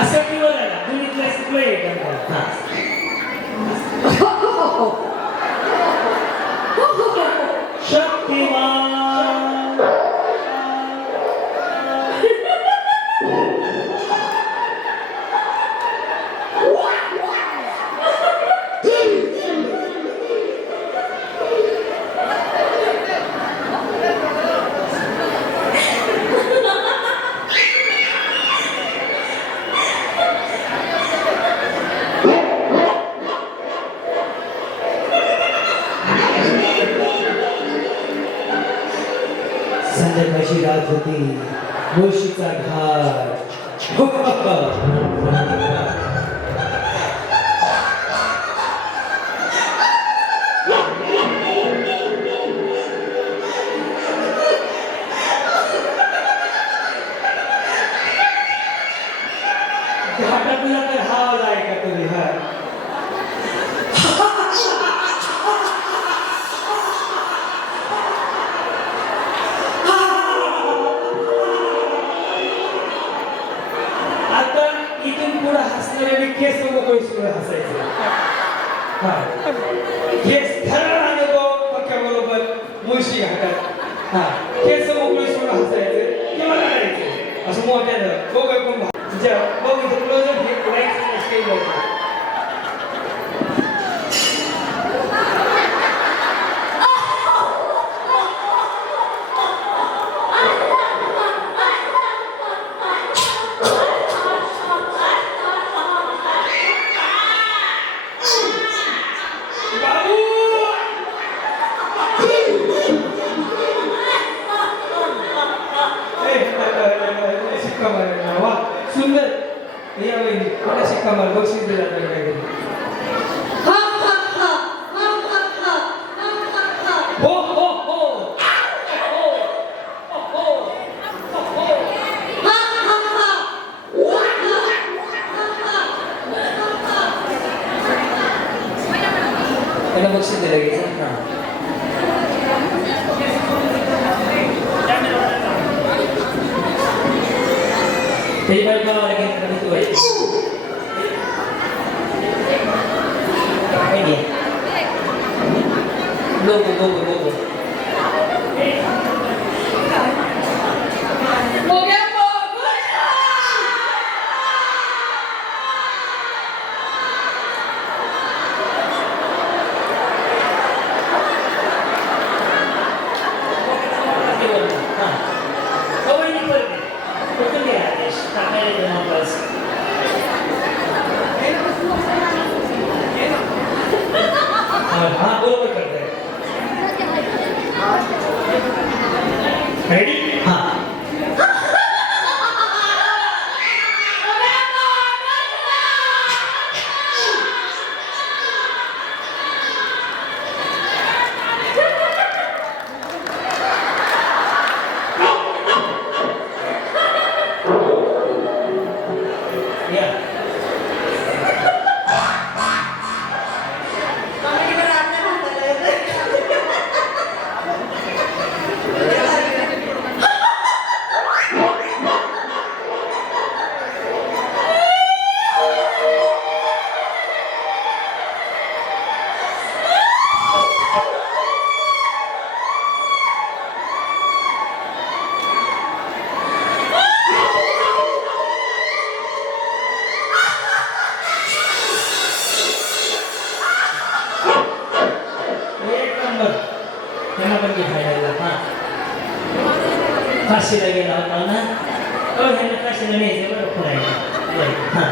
असं संध्याकाळची रात होती मुळशीचा घाट घाटातला तर हा आला आहे का तुम्ही हा आता इथून पुढे हसणाऱ्याने केस मोकळी सुरू हसायचं हा केस धरण आले तो पक्क्या बरोबर मुळशी घाटात हा. केस मोकळी सुरू हसायचं किंवा रडायचं असं मोठ्यानं दोघं पण ज्या बघ इथं क्लोज अप स्टेज मला शिक्का मार बक्षीस दिला तर काय करू. हो हो हो हो हो हो हो त्याला बक्षीस दिलं घ्यायचं हां どくごく。फाशीला गेला होता ना ह्याला फाशीला न्यायचं बरं फुलायचं हां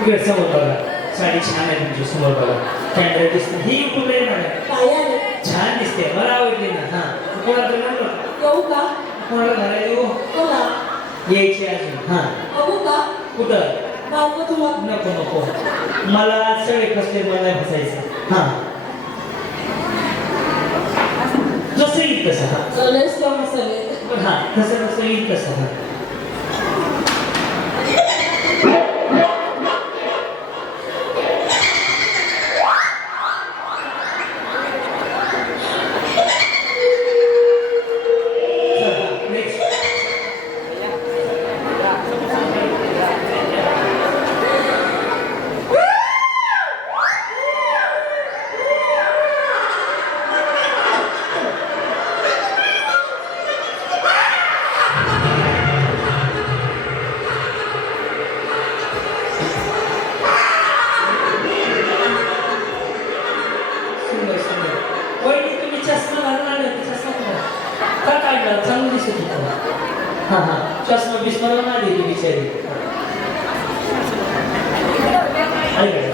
इकडे समोर बघा साडी छान आहे तुमची समोर बघा कॅमेरा दिसतो ही युट्यूब आहे मला छान दिसते मला आवडली ना हा कोणाला तर का कोणाला घराला येऊ कोणा यायची अजून हा बघू का कुठं बाबा तुला नको नको मला सगळे कसले मला बसायचं हा जसं तसं हां हा तसं तसं येईल तसं आपल्याला चांगलं दिसत होत. हा हा. चष्मा बिस्मा लावून दिली बिचारी. अरे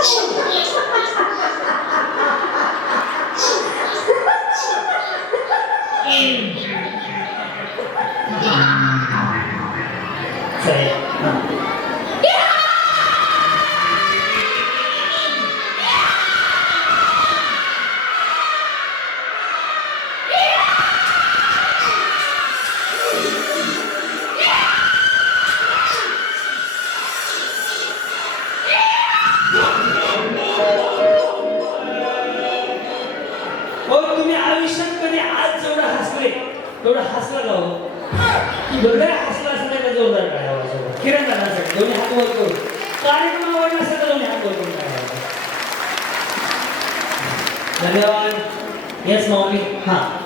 Oh! असं का जोरदार किरण दादासाठी दोन्ही हात वर करू कार्यक्रम आवडला असेल तर दोन्ही हात वर करून काढावा धन्यवाद. येस माऊली हां.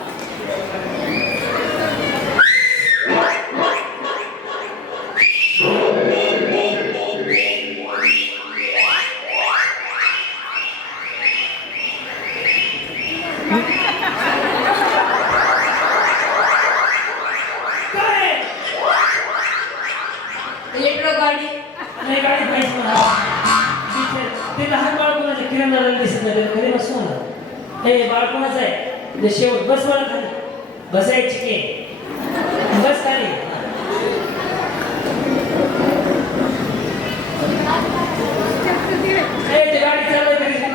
म्हणजे शेवट बस मला खाली. बसायची की? बस खाली. गाडी चालवायची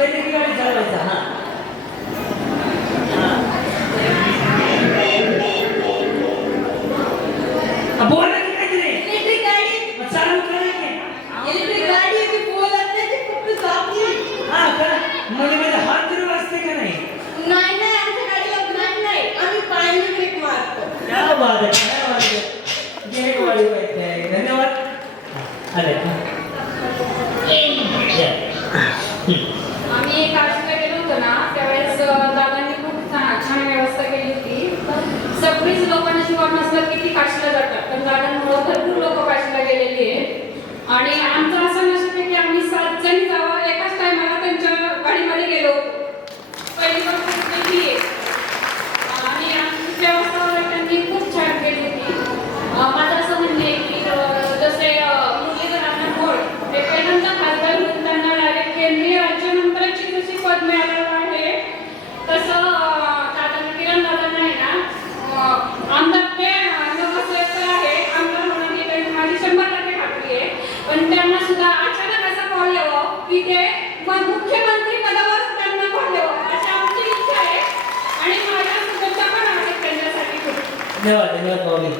धन्यवाद अरे या. आम्ही काशीला गेलो होतो ना त्यावेळेस दादांनी खूप छान छान व्यवस्था केली होती. सगळीच लोकांना शिवाय नसलं किती काशीला जातात. पण दादांमुळे भरपूर लोक काशीला गेलेली आहेत. आणि आमचं असं नसतं की आम्ही सात जणी जाऊ एकाच टायमाला त्यांच्या गाडीमध्ये गेलो होतो पहिली गोष्ट ती आहे. आणि आमची व्यवस्था वगैरे त्यांनी खूप छान केली होती अं, माझं असं म्हणणं आहे की अं, जसे अं, मुरलीधरांना मोड हे पहिल्यांदा खासदार होऊन त्यांना डायरेक्ट केंद्रीय राज्यमंत्र्याची जशी पद मिळालेलं आहे तसं अं, दादा किरण दादांना आहे ना अं, आमदार ते नगरसेवक आहे आमदार होण्याची त्यांची माझी शंभर टक्के खात्री आहे पण त्यांना सुद्धा अचानक असा कॉल की ते मुख्यमंत्री पदावर त्यांना कॉल अशी आमची इच्छा आहे. आणि माझ्या शुभेच्छा पण आहेत त्यांच्यासाठी धन्यवाद धन्यवाद माऊली.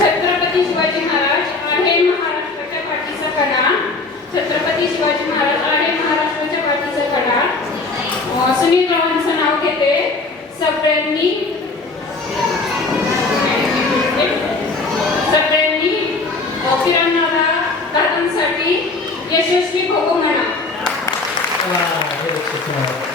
छत्रपती शिवाजी महाराज आहे महाराष्ट्राच्या पाठीचा कणा. छत्रपती शिवाजी महाराज आहे महाराष्ट्राच्या पाठीचा कणा. सुनील रावांचं नाव घेते. सगळ्यांनी अं, किराणा दादांसाठी यशस्वी